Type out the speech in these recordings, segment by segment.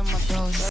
of my bros.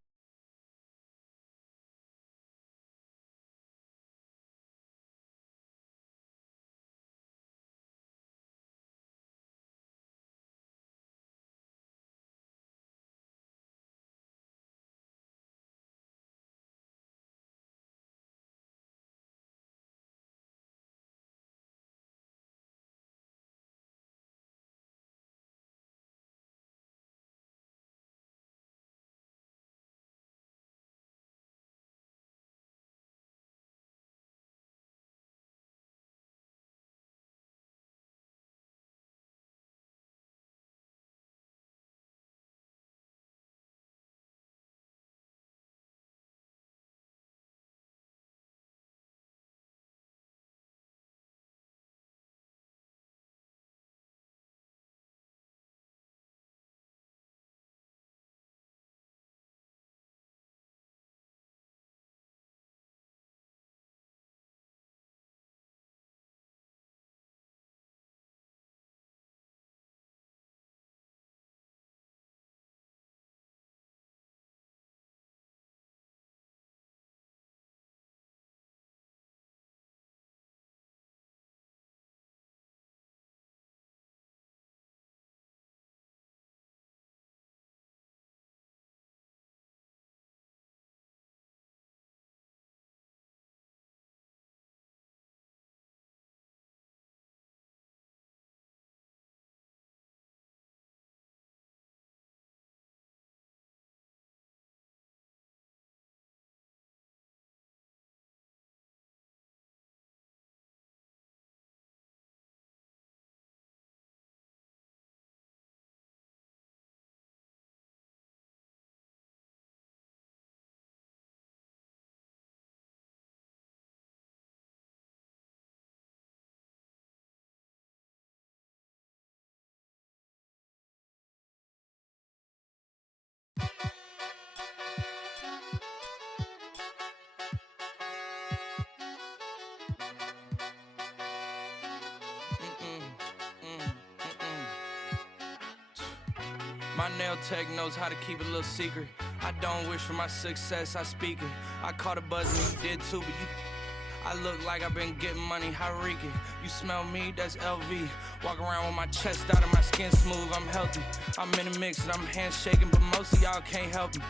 My nail tech knows how to keep a little secret. I don't wish for my success, I speak it. I caught a buzz and you did too, but I look like I've been getting money, how reek it. You smell me, that's LV. Walk around with my chest out and my skin smooth, I'm healthy. I'm in a mix and I'm handshaking, but most of y'all can't help me.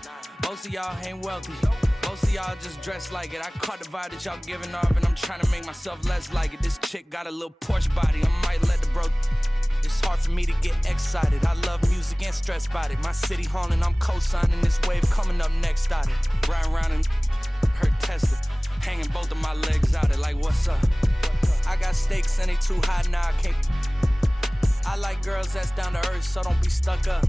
Most of y'all ain't wealthy. Most of y'all just dress like it. I caught the vibe that y'all giving off and I'm trying to make myself less like it. This chick got a little Porsche body, I might let the bro. It's hard for me to get excited. I love music and stress about it. My city haunting, I'm co-signing this wave coming up next out it. Riding around and her Tesla, hanging both of my legs out it like what's up? I got stakes and they too high now, I can't. I like girls that's down to earth, so don't be stuck up.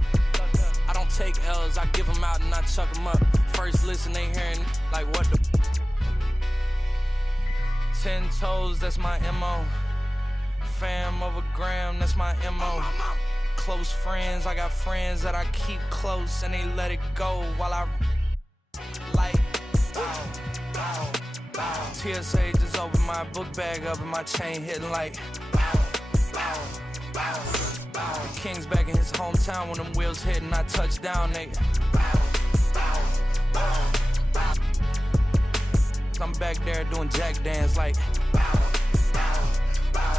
I don't take L's, I give them out and I chuck them up. First listen, they hearing like what the 10 toes, that's my MO. Fam over gram, that's my MO. Close friends, I got friends that I keep close and they let it go while I like bow, bow, bow. TSA just opened my book bag up and my chain hitting like bow, bow, bow, bow. The King's back in his hometown when them wheels hit and I touch down, they bow, bow, bow, bow. I'm back there doing jack dance like bow, bow, bow.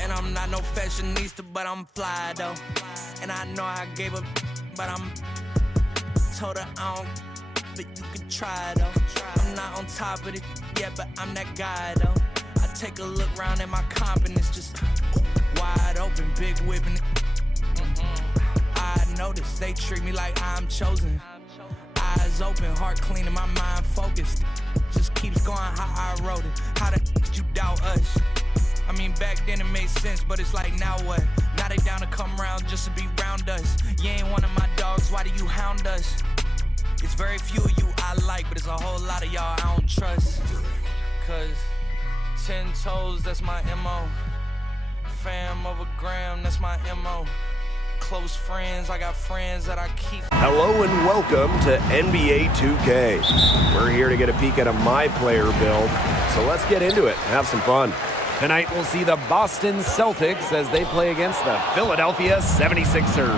And I'm not no fashionista, but I'm fly though. And I know I gave up, but I'm told her I don't, but you can try though. I'm not on top of it yet, but I'm that guy though. I take a look round at my confidence, just wide open, big whipping. I notice they treat me like I'm chosen. Eyes open, heart clean, and my mind focused. Just keeps going how I wrote it. How the you doubt us? I mean, back then it made sense, but it's like, now what? Now they down to come round just to be round us. You ain't one of my dogs, why do you hound us? It's very few of you I like, but it's a whole lot of y'all I don't trust. Cause 10 toes, that's my MO. Fam over gram, that's my MO. Close friends, I got friends that I keep. Hello and welcome to NBA 2K. We're here to get a peek at a My Player build, so let's get into it and have some fun. Tonight we'll see the Boston Celtics as they play against the Philadelphia 76ers.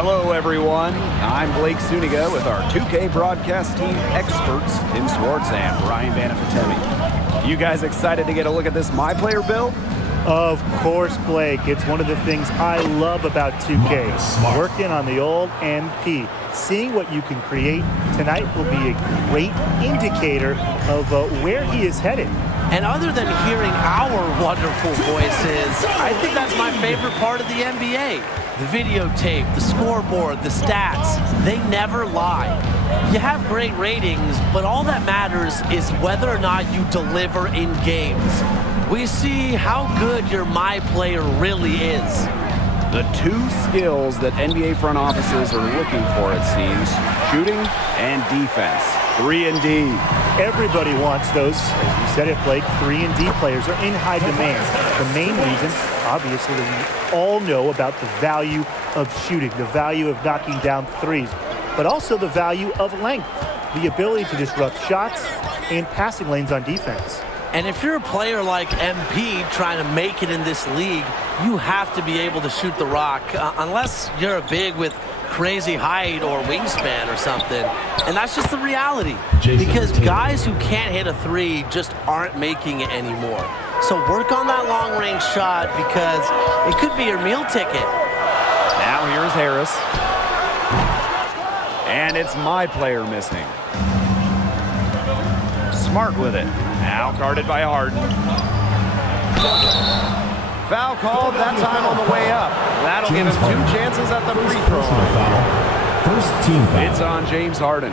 Hello, everyone. I'm Blake Suniga with our 2K broadcast team experts, Tim Swartz and Brian Banafitemi. You guys excited to get a look at this My Player build? Of course, Blake. It's one of the things I love about 2K. Working on the old MP. Seeing what you can create tonight will be a great indicator of where he is headed. And other than hearing our wonderful voices, I think that's my favorite part of the NBA. The videotape, the scoreboard, the stats, they never lie. You have great ratings, but all that matters is whether or not you deliver in games. We see how good your My Player really is. The two skills that NBA front offices are looking for, it seems, shooting and defense. 3 and D. Everybody wants those. As you said it, Blake, 3 and D players are in high demand. The main reason, obviously, we all know about the value of shooting, the value of knocking down threes, but also the value of length, the ability to disrupt shots and passing lanes on defense. And if you're a player like MP trying to make it in this league, you have to be able to shoot the rock, unless you're a big with crazy height or wingspan or something. And that's just the reality. Because guys who can't hit a three just aren't making it anymore. So work on that long-range shot because it could be your meal ticket. Now here's Harris. And it's My Player missing. Smart with it. Now guarded by Harden. Foul called that time on the way up. That'll give him 2 chances at the free throw line. First team foul. It's on James Harden.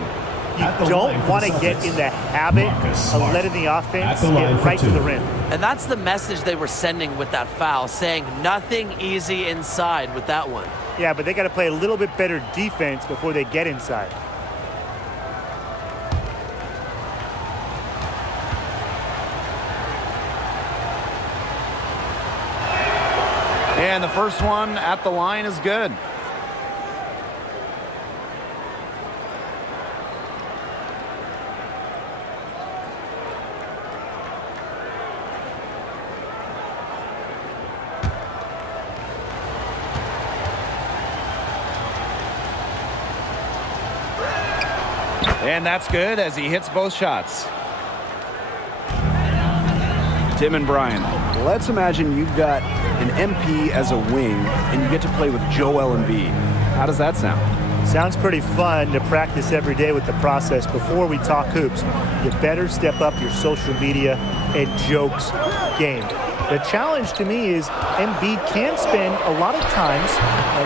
You don't want to get in the habit of letting the offense get right to the rim. And that's the message they were sending with that foul, saying nothing easy inside with that one. Yeah, but they got to play a little bit better defense before they get inside. And the first one at the line is good. And that's good as he hits both shots. Tim and Brian, let's imagine you've got an MP as a wing and you get to play with Joel Embiid. How does that sound? Sounds pretty fun to practice every day with the process. Before we talk hoops, you better step up your social media and jokes game. The challenge to me is Embiid can spend a lot of times,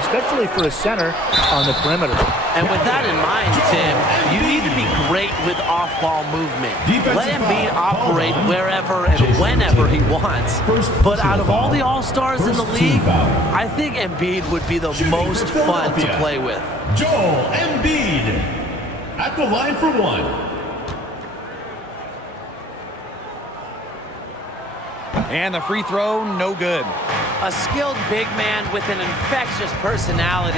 especially for a center, on the perimeter. And with that in mind, Tim, you need to be great with off-ball movement. Let Embiid operate wherever and whenever he wants. But out of all the all-stars in the league, I think Embiid would be the most fun to play with. Joel Embiid at the line for 1. And the free throw, no good. A skilled big man with an infectious personality.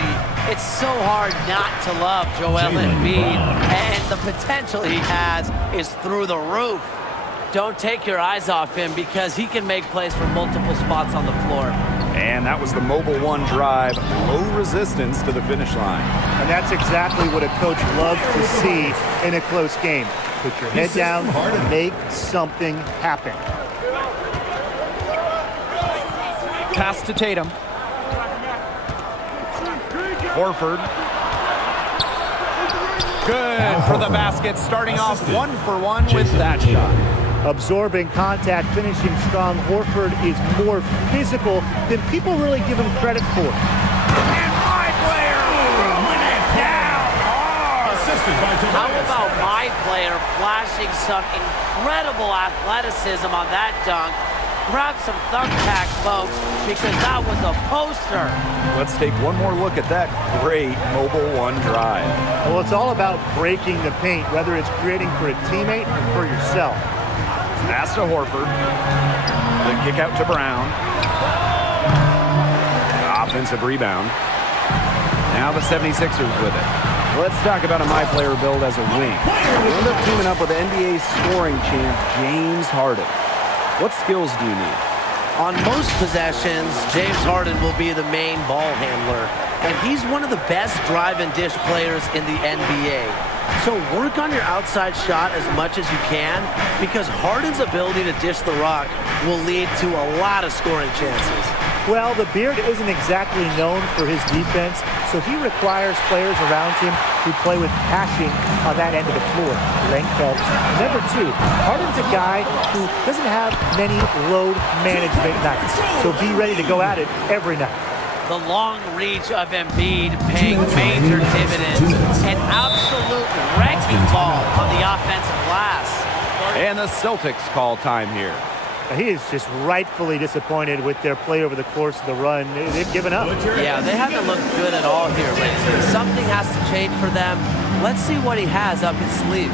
It's so hard not to love Joel Embiid. And the potential he has is through the roof. Don't take your eyes off him because he can make plays from multiple spots on the floor. And that was the mobile one drive. Low resistance to the finish line. And that's exactly what a coach loves to see in a close game. Put your head down and make something happen. Pass to Tatum. Horford. Good for the basket, starting off 1 for 1 with that shot. Absorbing contact, finishing strong. Horford is more physical than people really give him credit for. And My Player throwing it down hard. How about My Player flashing some incredible athleticism on that dunk? Grab some thumbtacks, folks, because that was a poster. Let's take one more look at that great mobile one drive. Well, it's all about breaking the paint, whether it's creating for a teammate or for yourself. Pass to Horford. The kick out to Brown. Offensive rebound. Now the 76ers with it. Let's talk about a My Player build as a wing. We'll end up teaming up with NBA scoring champ James Harden. What skills do you need? On most possessions, James Harden will be the main ball handler, and he's one of the best drive and dish players in the NBA. So work on your outside shot as much as you can, because Harden's ability to dish the rock will lead to a lot of scoring chances. Well, the Beard isn't exactly known for his defense, so he requires players around him who play with passion on that end of the floor. Length helps. Number 2, Harden's a guy who doesn't have many load management nights, so be ready to go at it every night. The long reach of Embiid paying major dividends. An absolute wrecking ball on the offensive glass. And the Celtics call time here. He is just rightfully disappointed with their play over the course of the run. They've given up. Yeah, they haven't looked good at all here lately. Something has to change for them. Let's see what he has up his sleeve.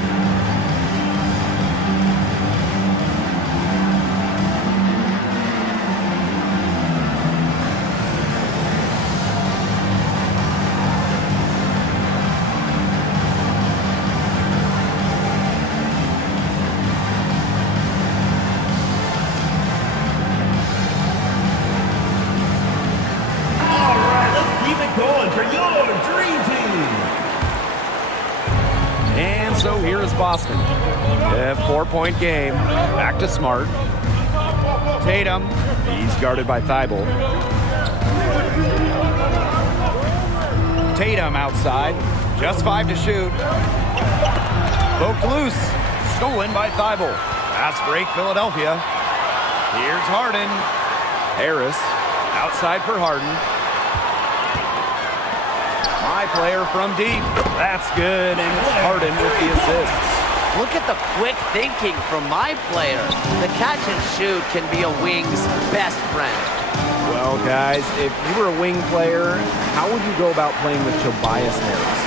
Going for your dream team. And so here is Boston. A 4-point game. Back to Smart. Tatum. He's guarded by Thibault. Tatum outside. Just 5 to shoot. Poked loose. Stolen by Thibault. Pass break, Philadelphia. Here's Harden. Harris. Outside for Harden. My player from deep. That's good, and it's Harden with the assist. Look at the quick thinking from my player. The catch and shoot can be a wing's best friend. Well, guys, if you were a wing player, how would you go about playing with Tobias Harris?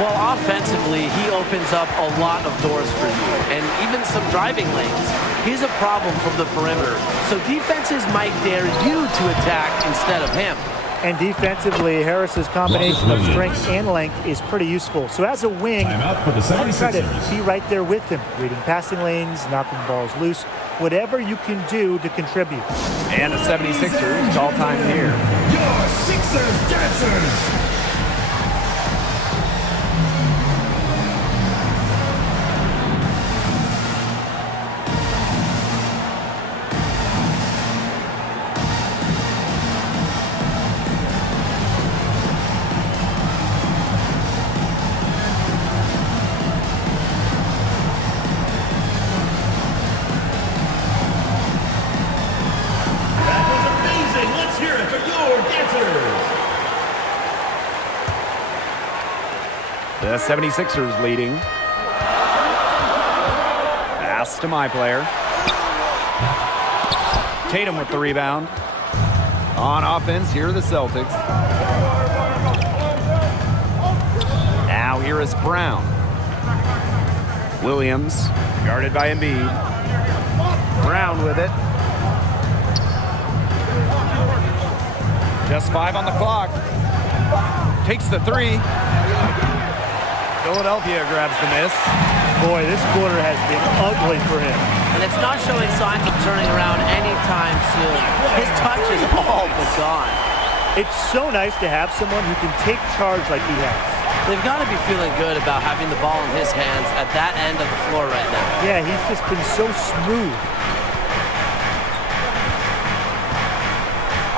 Well, offensively, he opens up a lot of doors for you, and even some driving lanes. He's a problem from the perimeter, so defenses might dare you to attack instead of him. And defensively, Harris's combination of strength and length is pretty useful. So as a wing, Timeout for the I try to 76ers. be right there with him, reading passing lanes, knocking balls loose, whatever you can do to contribute. And the 76ers call time here. Your Sixers dancers. The 76ers leading. Pass to my player. Tatum with the rebound. On offense, here are the Celtics. Now here is Brown. Williams, guarded by Embiid. Brown with it. Just 5 on the clock. Takes the 3. Philadelphia grabs the miss. Boy, this quarter has been ugly for him. And it's not showing signs of turning around anytime soon. His touch is all but gone. It's so nice to have someone who can take charge like he has. They've got to be feeling good about having the ball in his hands at that end of the floor right now. Yeah, he's just been so smooth.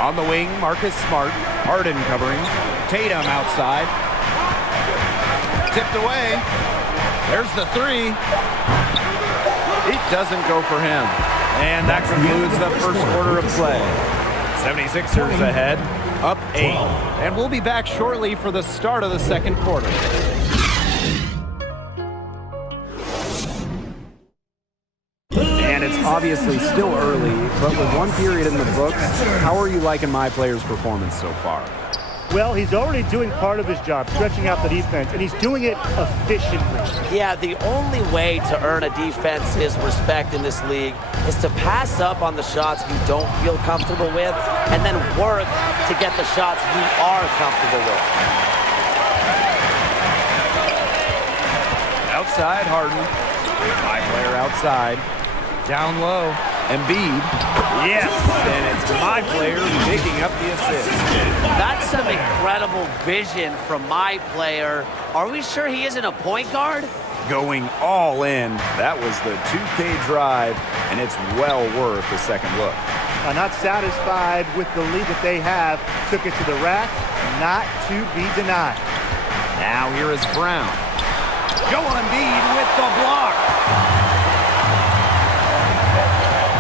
On the wing, Marcus Smart. Harden covering. Tatum outside. Tipped away. There's the 3. It doesn't go for him. And that concludes the first quarter of play. 76ers ahead, up 8. And we'll be back shortly for the start of the second quarter. And it's obviously still early, but with one period in the books, how are you liking my player's performance so far? Well, he's already doing part of his job, stretching out the defense, and he's doing it efficiently. Yeah, the only way to earn a defense's respect in this league is to pass up on the shots you don't feel comfortable with and then work to get the shots you are comfortable with. Outside, Harden. My player outside. Down low. Embiid. Yes, and it's my player picking up the assist. That's some incredible vision from my player. Are we sure he isn't a point guard? Going all in. That was the 2K drive, and it's well worth a second look. Not satisfied with the lead that they have. Took it to the rack. Not to be denied. Now here is Brown. Joel Embiid with the block.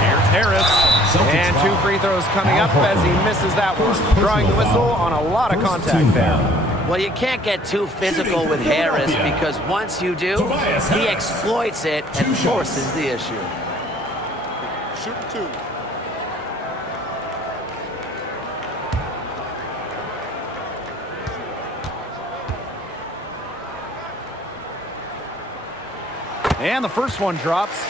Here's Harris. And 2 free throws coming up as he misses that one. Drawing the whistle on a lot of contact there. Well, you can't get too physical with Harris because once you do, he exploits it and forces the issue. Shoot 2. And the first one drops.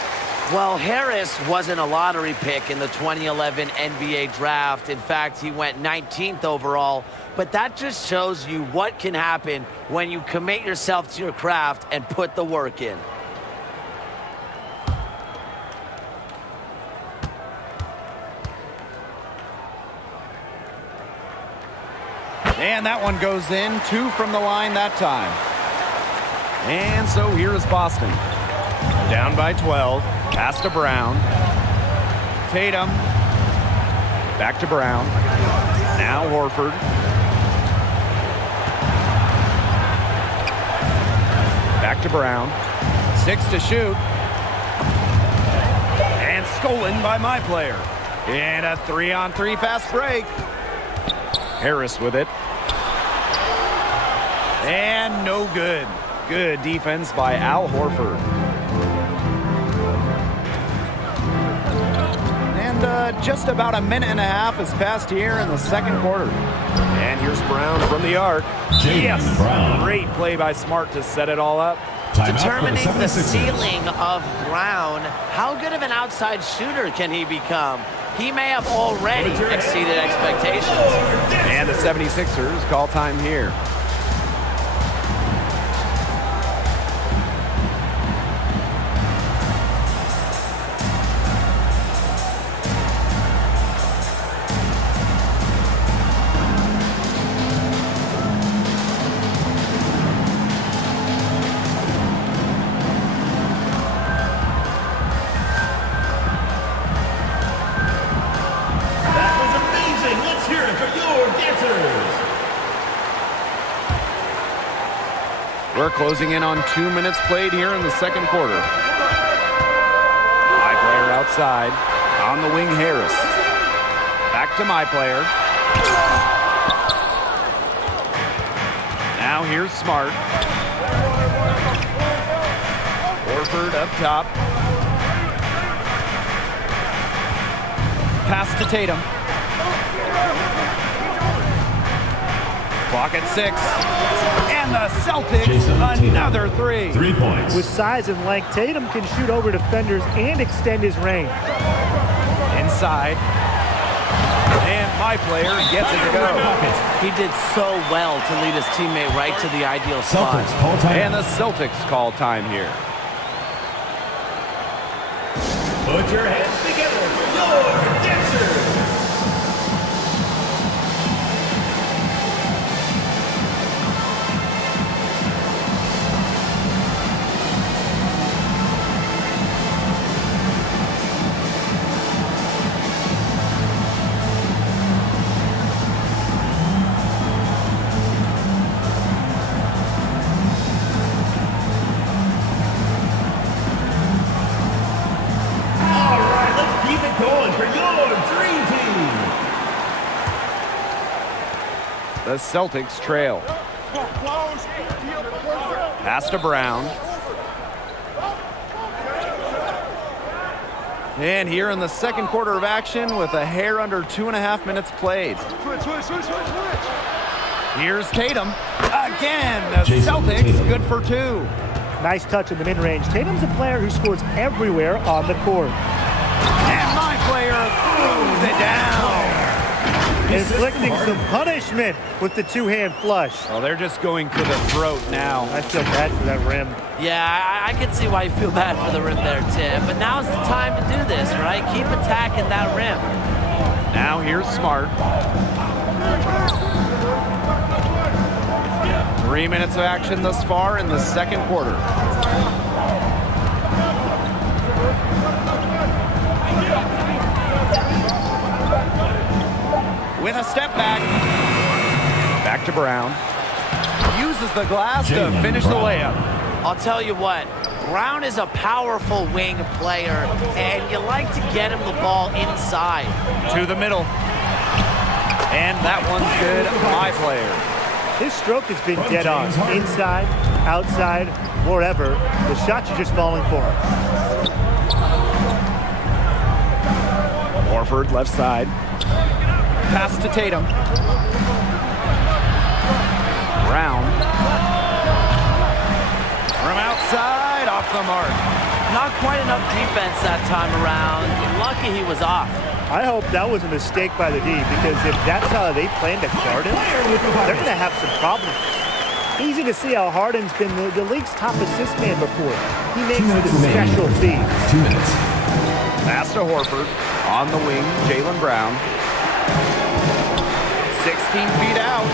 Well, Harris wasn't a lottery pick in the 2011 NBA draft. In fact, he went 19th overall. But that just shows you what can happen when you commit yourself to your craft and put the work in. And that one goes in. 2 from the line that time. And so here is Boston. Down by 12. Pass to Brown. Tatum. Back to Brown. Now Horford. Back to Brown. 6 to shoot. And stolen by my player. And a 3-on-3 fast break. Harris with it. And no good. Good defense by Al Horford. And just about a minute and a half has passed here in the second quarter. And here's Brown from the arc. Yes! Brown. Great play by Smart to set it all up. Determining the ceiling of Brown, how good of an outside shooter can he become? He may have already exceeded expectations. And the 76ers call time here. We're closing in on 2 minutes played here in the second quarter. My player outside. On the wing, Harris. Back to my player. Now here's Smart. Horford up top. Pass to Tatum. Clock at 6. And the Celtics, another 3. 3 points. With size and length, Tatum can shoot over defenders and extend his range. Inside. And my player gets it to go. He did so well to lead his teammate right to the ideal spot. Celtics call time. And the Celtics call time here. Put your hands together for your dancers. The Celtics trail. Pass to Brown. And here in the second quarter of action with a hair under 2.5 minutes played. Here's Tatum. Again, the Celtics good for 2. Nice touch in the mid-range. Tatum's a player who scores everywhere on the court. And my player throws it down. inflicting some punishment with the two-hand flush. Oh, they're just going for the throat now. I feel bad for that rim. Yeah, I can see why you feel bad for the rim there, Tim. But now's the time to do this, right? Keep attacking that rim. Now here's Smart. 3 minutes of action thus far in the second quarter. With a step back. Back to Brown. Uses the glass to finish the layup. I'll tell you what, Brown is a powerful wing player, and you like to get him the ball inside. To the middle. And that one's good. My player. His stroke has been dead on. Inside, outside, wherever. The shots are just falling for him. Horford left side. Pass to Tatum. Brown. From outside, off the mark. Not quite enough defense that time around. Lucky he was off. I hope that was a mistake by the D, because if that's how they plan to guard him, they're going to have some problems. Easy to see how Harden's been the league's top assist man before. He makes the special feeds. 2 minutes. Pass to Horford. On the wing, Jalen Brown. 16 feet out.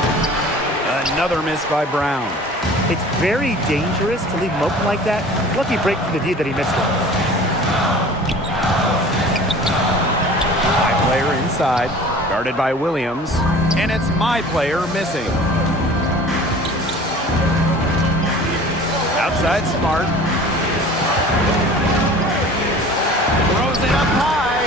Another miss by Brown. It's very dangerous to leave him open like that. Lucky break for the D that he missed it. My player inside, guarded by Williams, and it's my player missing. Outside Smart. Throws it up high.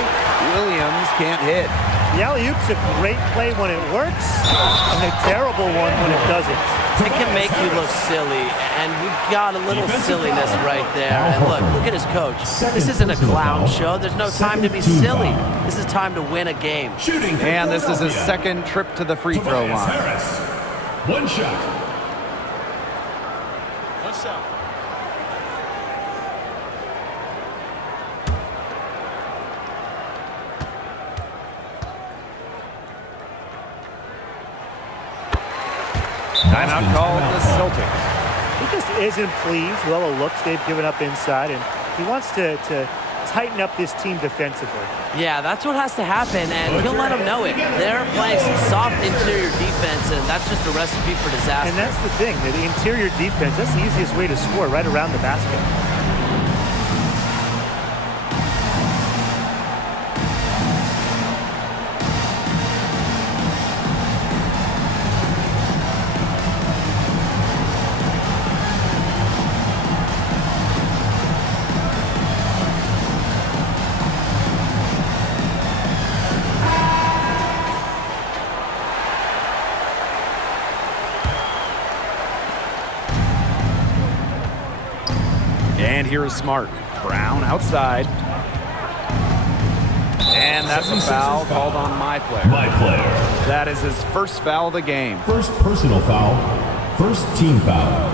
Williams can't hit. The alley-oop's a great play when it works, and a terrible one when it doesn't. It can make you look silly, and we've got a little silliness right there. And look at his coach. This isn't a clown show. There's no time to be silly. This is time to win a game. Shooting. And this is his second trip to the free throw line. Harris. One shot. One shot. Timeout called the Celtics. He just isn't pleased with all the looks they've given up inside, and he wants to tighten up this team defensively. Yeah, that's what has to happen, and he'll let them know it. They're playing some soft interior defense, and that's just a recipe for disaster. And that's the thing, the interior defense, that's the easiest way to score, right around the basket. And here is Smart. Brown outside. And that's a foul called on my player. My player. That is his first foul of the game. First personal foul. First team foul.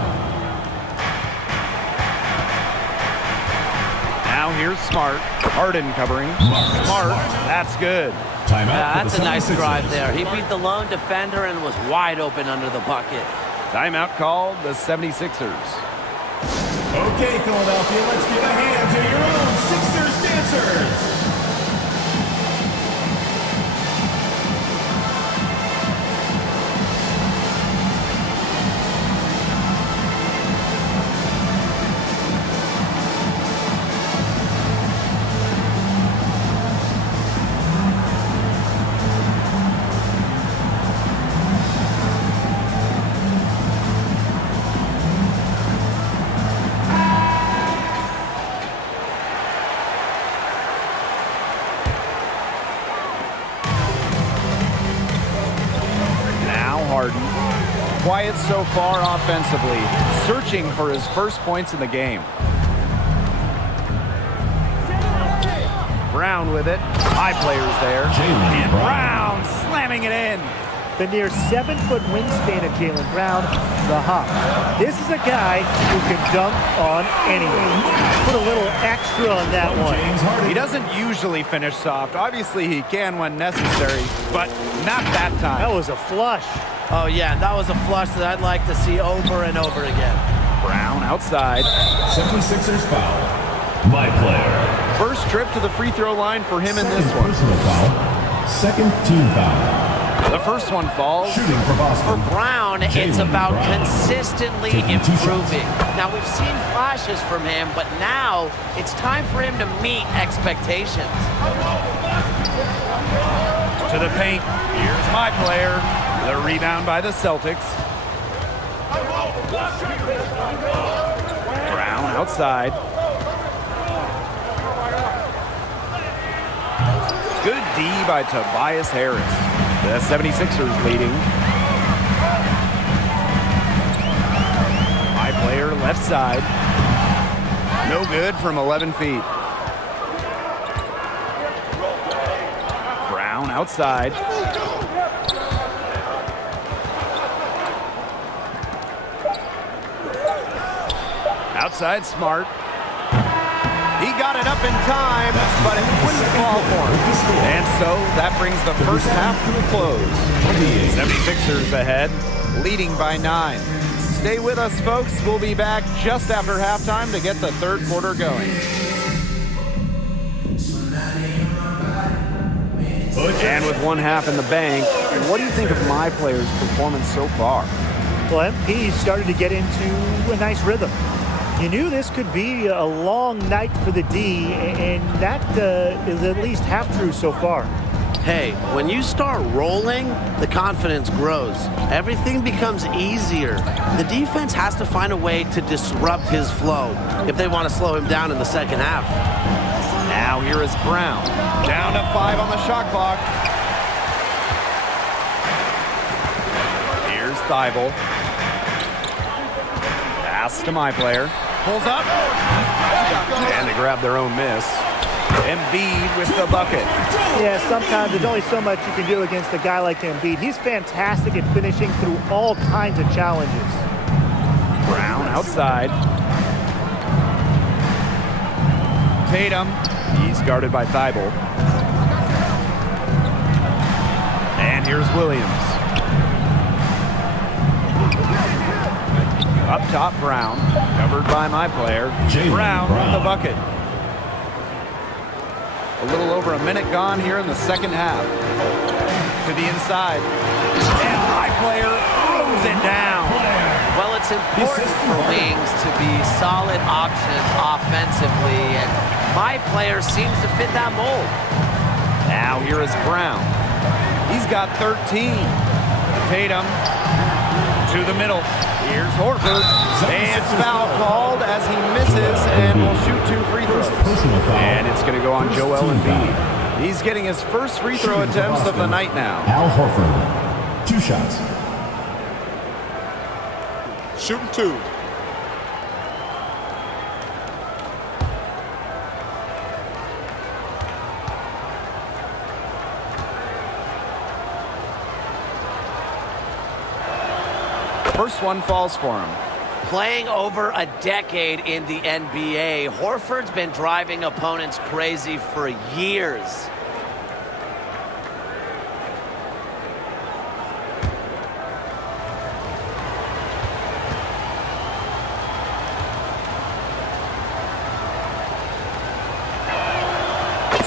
Now here's Smart. Harden covering. Smart. That's good. Timeout. That's a nice drive there. He beat the lone defender and was wide open under the bucket. Timeout called the 76ers. Okay, Philadelphia, let's give a hand to your own Sixers dancers. Harden. Quiet so far offensively, searching for his first points in the game. Brown with it. High players there. JALEN And Brown slamming it in. the near 7-foot wingspan of Jaylen Brown, the Hawks. This is a guy who can dunk on anyone. Put a little extra on that one. He doesn't usually finish soft. Obviously, he can when necessary, but not that time. That was a flush. Oh, yeah, that was a flush that I'd like to see over and over again. Brown outside. 76ers foul. My player. First trip to the free throw line for him in this one. Personal foul. Second team foul. The first one falls. Shooting for For Boston. Brown, it's Jaylen about Brown. consistently Taking 2 shots. improving. Now, we've seen flashes from him, but now it's time for him to meet expectations. To the paint. Here's my player. The rebound by the Celtics. Brown outside. Good D by Tobias Harris. The 76ers leading. My player left side. No good from 11 feet. Brown outside. Outside Smart. He got it up in time, but it wouldn't fall for him. And so that brings the first half to a close. 76ers ahead, leading by 9. Stay with us, folks. We'll be back just after halftime to get the third quarter going. And with one half in the bank, what do you think of my player's performance so far? Well, MP started to get into a nice rhythm. You knew this could be a long night for the D, and that is at least half true so far. Hey, when you start rolling, the confidence grows. Everything becomes easier. The defense has to find a way to disrupt his flow if they want to slow him down in the second half. Now here is Brown. Down to 5 on the shot clock. Here's Thibault. Pass to my player. Pulls up. And they grab their own miss. Embiid with the bucket. Yeah, sometimes there's only so much you can do against a guy like Embiid. He's fantastic at finishing through all kinds of challenges. Brown outside. Tatum. He's guarded by Thibault. And here's Williams. Up top, Brown. Covered by my player. Brown with the bucket. A little over a minute gone here in the second half. To the inside. And my player throws it down. Well, it's important for wings to be solid options offensively, and my player seems to fit that mold. Now here is Brown. He's got 13. Tatum to the middle. Here's Horford. And foul called as he misses and will shoot 2 free throws. And it's going to go on Joel Embiid. He's getting his first free throw attempts of the night now. Al Horford. 2 shots. Shooting 2. First one falls for him. Playing over a decade in the NBA, Horford's been driving opponents crazy for years.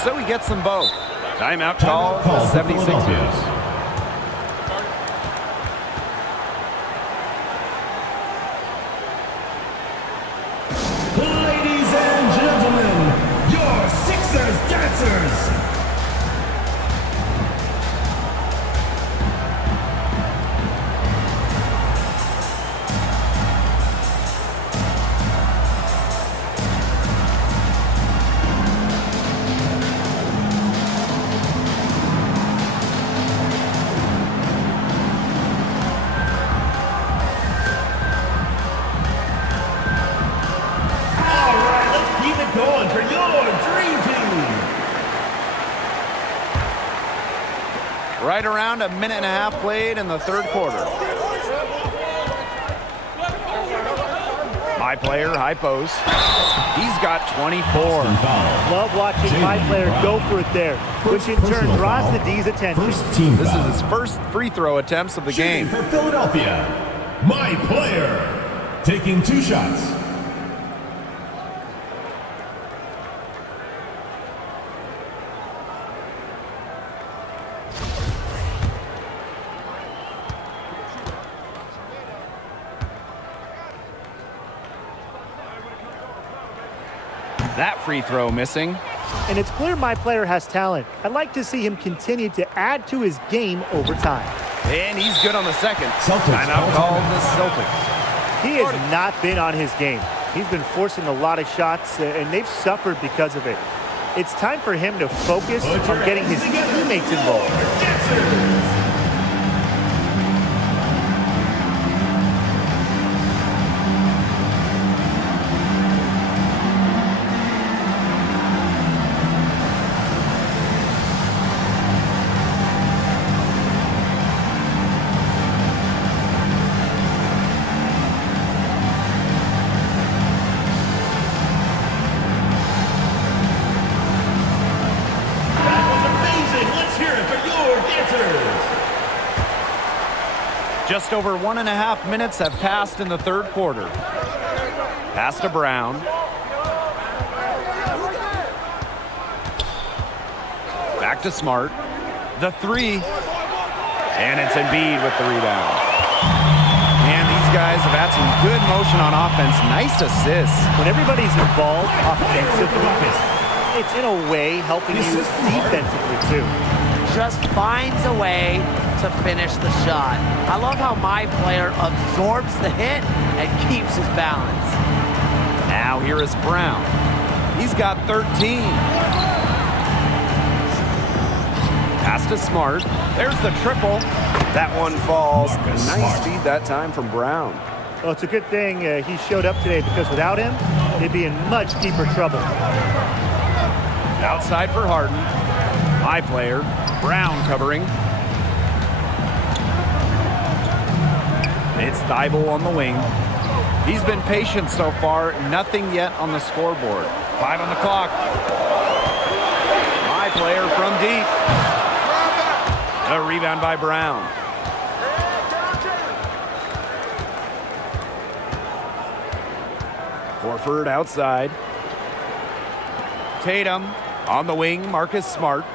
So he gets them both. Timeout call, the 76ers. Ladies and gentlemen, your Sixers dancers. All right, let's keep it going for your dream team. Right around a minute and a half played in the third quarter. My player, high post. He's got 24. Love watching my player go for it there, which in turn draws the D's attention. This is his first free throw attempts of the game. For Philadelphia, my player, taking 2 shots. That free throw missing. And it's clear my player has talent. I'd like to see him continue to add to his game over time. And he's good on the second. Celtics Timeout called the Celtics. He has not been on his game. He's been forcing a lot of shots, and they've suffered because of it. It's time for him to focus on getting his teammates involved. Just over 1.5 minutes have passed in the third quarter. Pass to Brown. Back to Smart. The three. And it's Embiid with the rebound. And these guys have had some good motion on offense. Nice assists. When everybody's involved offensively, it's in a way helping you defensively too. Just finds a way to finish the shot. I love how my player absorbs the hit and keeps his balance. Now here is Brown. He's got 13. Pass to Smart. There's the triple. That one falls. Nice feed that time from Brown. Well, it's a good thing he showed up today, because without him, they'd be in much deeper trouble. Outside for Harden. My player, Brown covering. It's Thibault on the wing. He's been patient so far. Nothing yet on the scoreboard. 5 on the clock. My player from deep. A rebound by Brown. Horford outside. Tatum on the wing. Marcus Smart.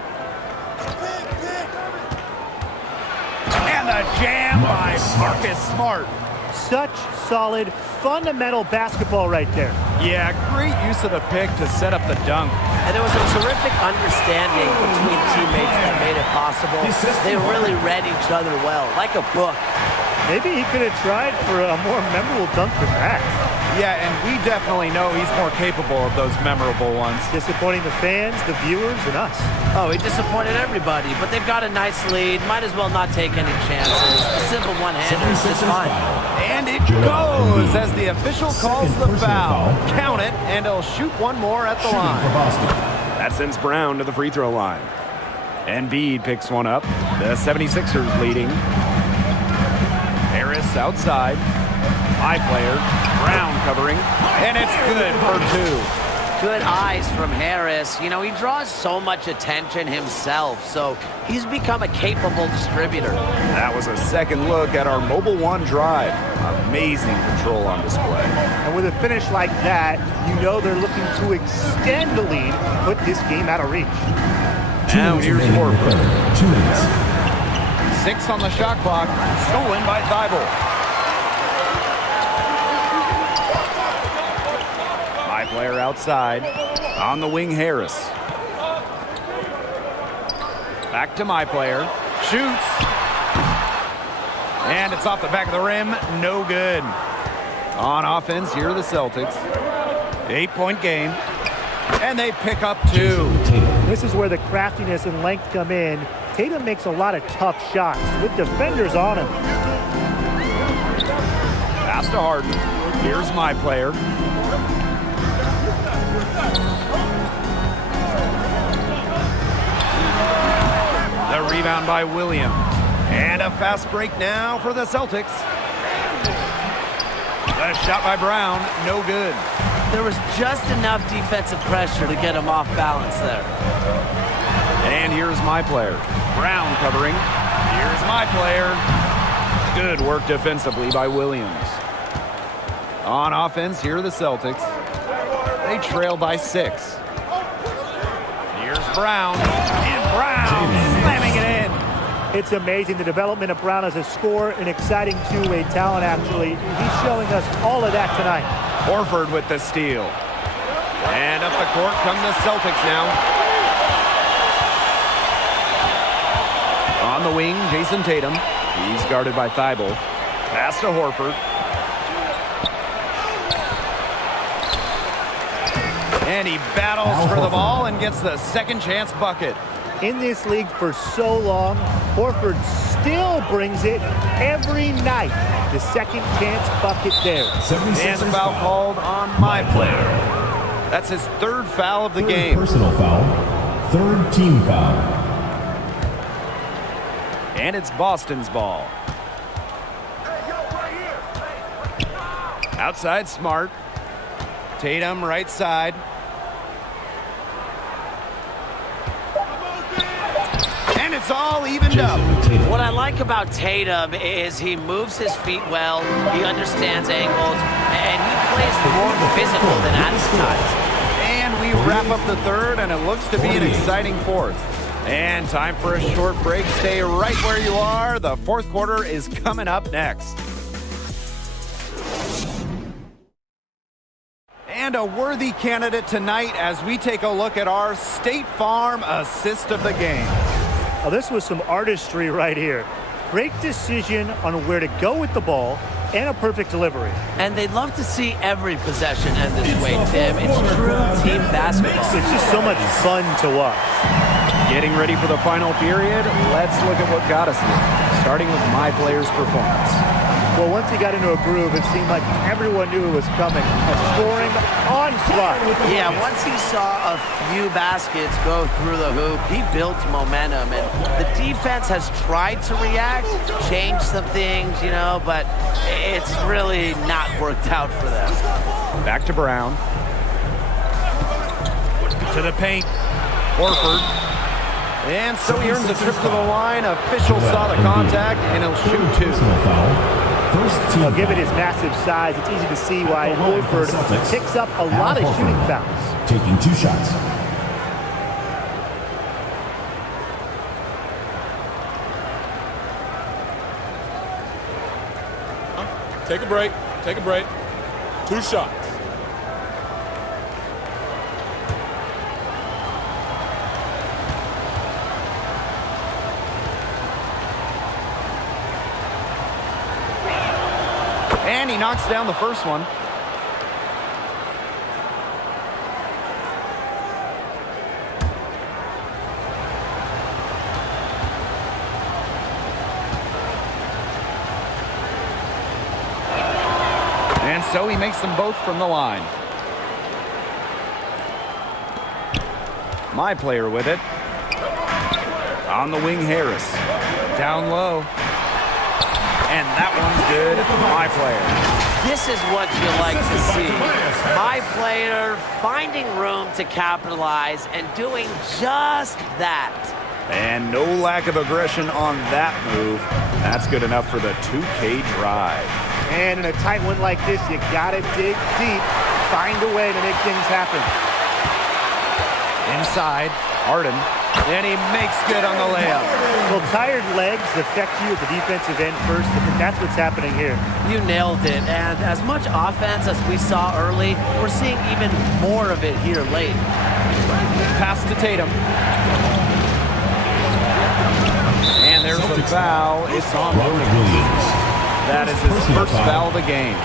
And the jam by Marcus Smart. Such solid, fundamental basketball right there. Yeah, great use of the pick to set up the dunk. And there was a terrific understanding between teammates that made it possible. They really read each other well, like a book. Maybe he could have tried for a more memorable dunk than that. Yeah, and we definitely know he's more capable of those memorable ones. Disappointing the fans, the viewers, and us. Oh, he disappointed everybody, but they've got a nice lead. Might as well not take any chances. A simple one-hander is just fine. And it goes as the official calls the foul. Count it, and he'll shoot one more at the line. That sends Brown to the free throw line. Embiid picks one up. The 76ers leading. Harris outside. My player, Brown covering. And it's good for 2. Good eyes from Harris. You know, he draws so much attention himself, so he's become a capable distributor. That was a second look at our Mobile One drive. Amazing control on display. And with a finish like that, you know they're looking to extend the lead, put this game out of reach. Now here's Horford. 2 minutes. 6 on the shot clock. Stolen by Thibault. My player outside. On the wing, Harris. Back to my player. Shoots. And it's off the back of the rim. No good. On offense, here are the Celtics. 8-point game. And they pick up 2. This is where the craftiness and length come in. Tatum makes a lot of tough shots with defenders on him. Pass to Harden. Here's my player. The The rebound by Williams. And a fast break now for the Celtics. The shot by Brown, no good. There was just enough defensive pressure to get him off balance there. And here's my player. Brown covering. Here's my player. Good work defensively by Williams. On offense, here are the Celtics. They trail by 6. Here's Brown. And Brown slamming it in. It's amazing the development of Brown as a scorer, an exciting two-way talent, actually. He's showing us all of that tonight. Horford with the steal. And up the court come the Celtics now. On the wing, Jason Tatum. He's guarded by Thibault. Pass to Horford. And he battles for the ball and gets the second chance bucket. In this league for so long, Horford still brings it every night. The second chance bucket there. And a foul called on my player. That's his 3rd foul of the game. Personal foul. 3rd team foul. And it's Boston's ball. Outside Smart. Tatum right side. And it's all evened up. What I like about Tatum is he moves his feet well, he understands angles, and he plays more physical than advertised. And we wrap up the 3rd, and it looks to be an exciting 4th. And time for a short break. Stay right where you are. The 4th quarter is coming up next. And a worthy candidate tonight as we take a look at our State Farm assist of the game. Oh, this was some artistry right here. Great decision on where to go with the ball and a perfect delivery. And they'd love to see every possession end this way, Tim. It's true team basketball. It's just so much fun to watch. Getting ready for the final period, let's look at what got us here, starting with my player's performance. Well, once he got into a groove, it seemed like everyone knew it was coming. A scoring onslaught. Yeah, once he saw a few baskets go through the hoop, he built momentum. And the defense has tried to react, change some things, you know, but it's really not worked out for them. Back to Brown. To the paint. Horford. And so he earns a trip to the line. Official saw the contact, and he'll shoot 2. Well, given his massive size, it's easy to see why Horford picks up a lot of shooting fouls. Taking 2 shots. Take a break. Take a break. 2 shots. And he knocks down the first one. And so he makes them both from the line. My player with it. On the wing, Harris. Down low. And that one's good. My player. This is what you like to see. My player finding room to capitalize and doing just that. And no lack of aggression on that move. That's good enough for the 2K drive. And in a tight one like this, you gotta dig deep, find a way to make things happen. Inside, Harden. And he makes good on the layup. Well, tired legs affect you at the defensive end first. I think that's what's happening here. You nailed it. And as much offense as we saw early, we're seeing even more of it here late. Pass to Tatum. And there's the foul. It's on Williams. That is his first foul of the game.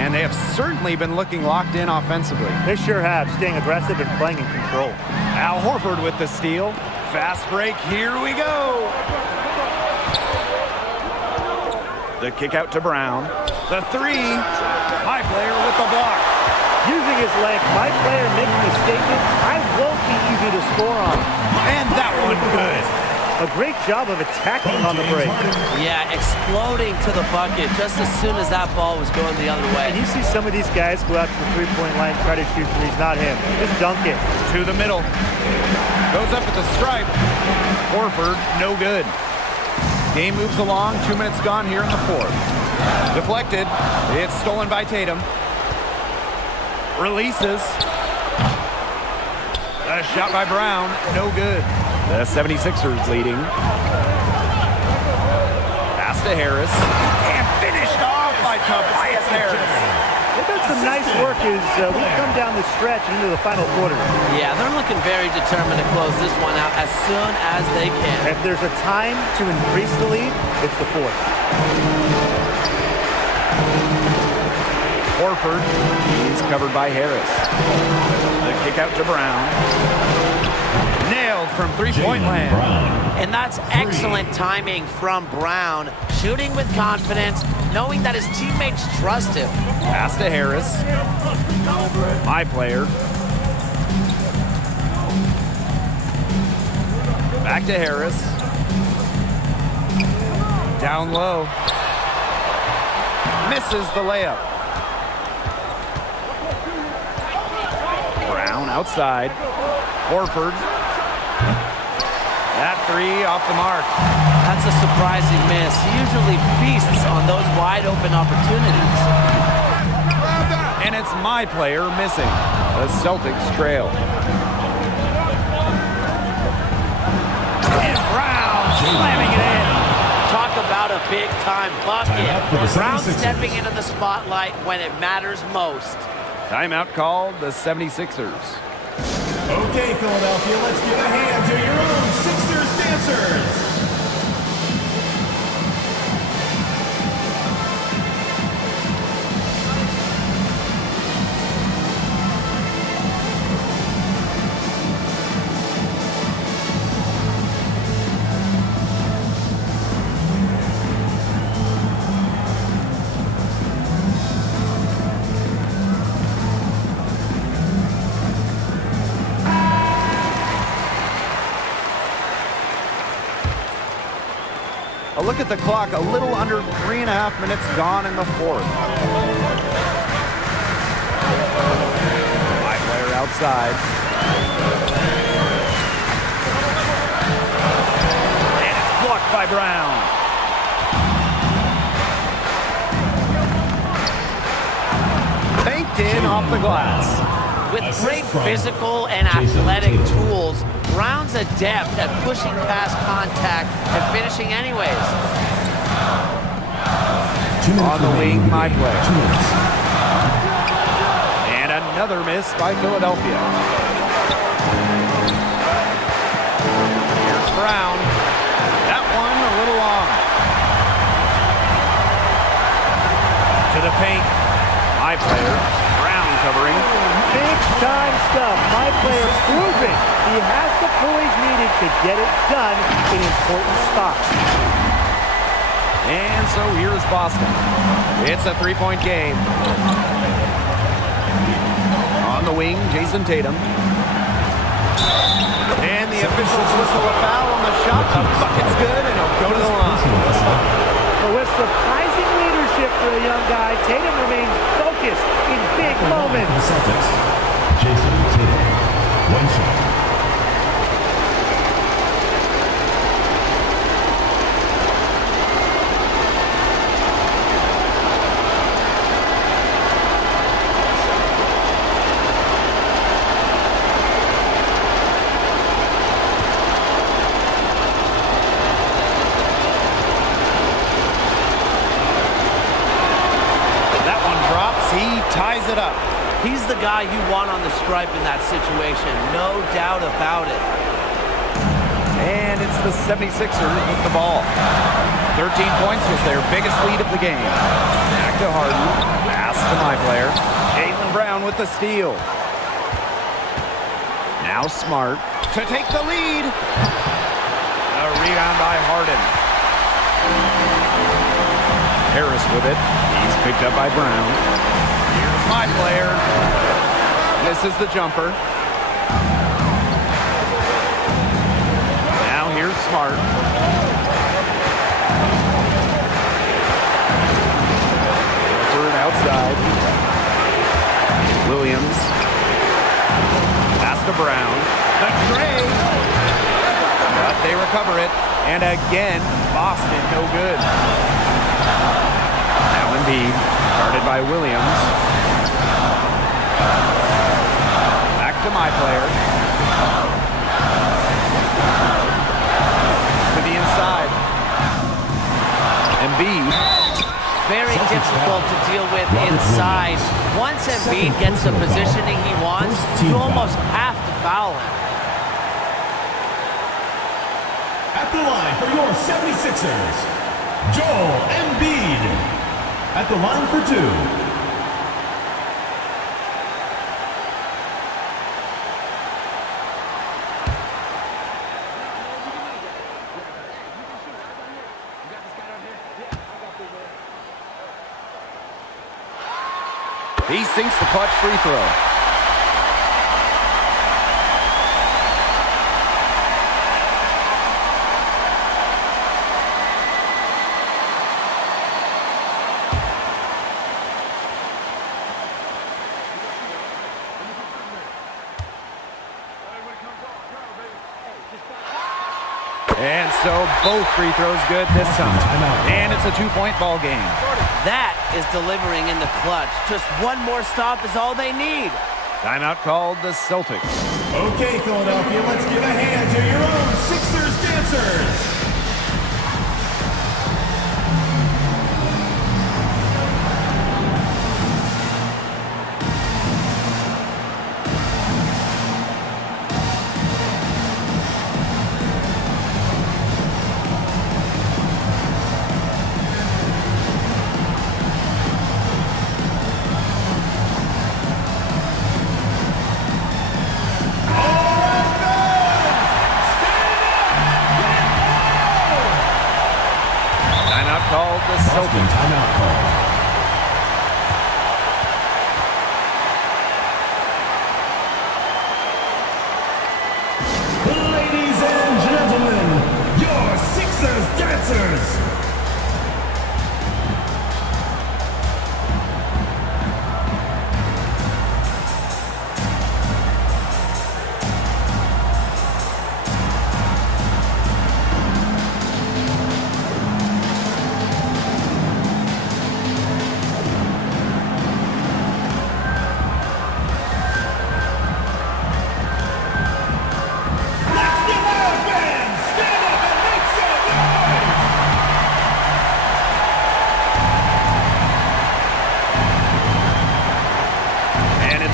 And they have certainly been looking locked in offensively. They sure have, staying aggressive and playing in control. Al Horford with the steal. Fast break, here we go. The kick out to Brown. The three. My player with the block. Using his length, my player making a statement, I won't be easy to score on. And that one good. A great job of attacking on the break. Yeah, exploding to the bucket just as soon as that ball was going the other way. And you see some of these guys go out to the three-point line, try to shoot threes, not him. Just dunk it. To the middle. Goes up at the stripe. Horford, no good. Game moves along. 2 minutes gone here in the fourth. Deflected. It's stolen by Tatum. Releases. A shot by Brown. No good. The 76ers leading. Pass to Harris. And finished off by Tobias Harris. They've done some nice work as we come down the stretch into the final quarter. Yeah, they're looking very determined to close this one out as soon as they can. If there's a time to increase the lead, it's the fourth. Horford. He's covered by Harris. The kick out to Brown. Nailed from three-point land. And that's excellent timing from Brown. Shooting with confidence, knowing that his teammates trust him. Pass to Harris. My player. Back to Harris. Down low. Misses the layup. Brown outside. Horford. That three off the mark. That's a surprising miss. He usually feasts on those wide open opportunities. And it's my player missing. The Celtics trail. And Brown slamming it in. Talk about a big-time bucket. Brown 76ers. stepping into the spotlight when it matters most. Timeout called the 76ers. Okay, Philadelphia, let's give a hand to your own Sixers dancers. A look at the clock, a little under 3.5 minutes gone in the fourth. My player outside. And it's blocked by Brown. Banked in off the glass. With great physical and athletic tools, Brown's adept at pushing past contact and finishing anyways. On the wing, my play. And another miss by Philadelphia. Here's Brown. That one a little long. To the paint. My player. Brown covering. Big time stuff. My player proving he has the poise needed to get it done in important spots. And so here's Boston. It's a three-point game. On the wing, Jason Tatum. And the officials whistle a foul on the shot. The bucket's good, and he'll go to the line. But with surprising leadership for the young guy, Tatum remains focused in big moments. The Celtics, Jason Tatum. One shot. That one drops. He ties it up. He's the guy you want on the stripe in that situation, no doubt about it. And it's the 76ers with the ball. 13 points was their biggest lead of the game. Back to Harden. Pass to my player. Jaylen Brown with the steal. Now Smart to take the lead. A rebound by Harden. Harris with it. He's picked up by Brown. Here's my player. Misses the jumper. Now here's Smart. Third outside. Williams. Pass to Brown. The trade. But they recover it. And again, Boston no good. Now Embiid, guarded by Williams. Back to my player. To the inside. Embiid. Very difficult to deal with inside. Once Embiid gets the positioning he wants, you almost have to foul him. At the line for your 76ers, Joel Embiid. At the line for 2. He sinks the clutch free throw. And so both free throws good this time. And it's a 2-point ball game. That is delivering in the clutch. Just one more stop is all they need. Timeout called the Celtics. Okay, Philadelphia, let's give a hand to your own Sixers dancers. Called the Celtics. Timeout call. Ladies and gentlemen, your Sixers dancers.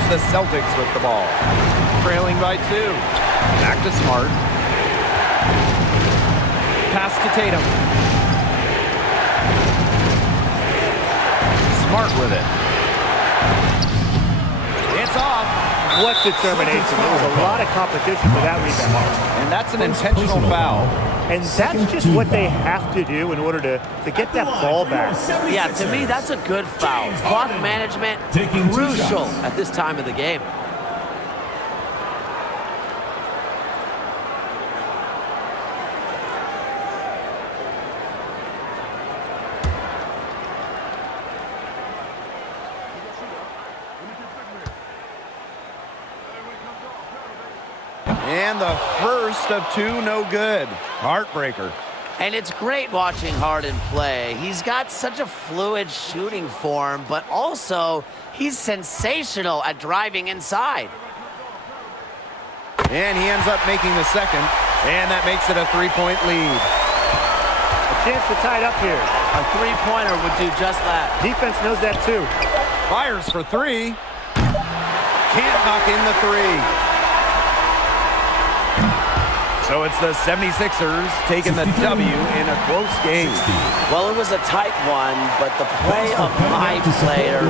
The Celtics with the ball. Trailing by 2. Back to Smart. Pass to Tatum. Smart with it. It's off. What determination. There was a lot of competition for that rebound. And that's an intentional foul. And that's just what they have to do in order to get that ball back. Yeah, to me, that's a good foul. Clock management, crucial at this time of the game. And the first of 2 no good. Heartbreaker. And it's great watching Harden play. He's got such a fluid shooting form, but also he's sensational at driving inside. And he ends up making the second, and that makes it a 3-point lead. A chance to tie it up here. A three-pointer would do just that. Defense knows that too. Fires for 3. Can't knock in the 3. So it's the 76ers taking the W in a close game. Well, it was a tight one, but the play of my player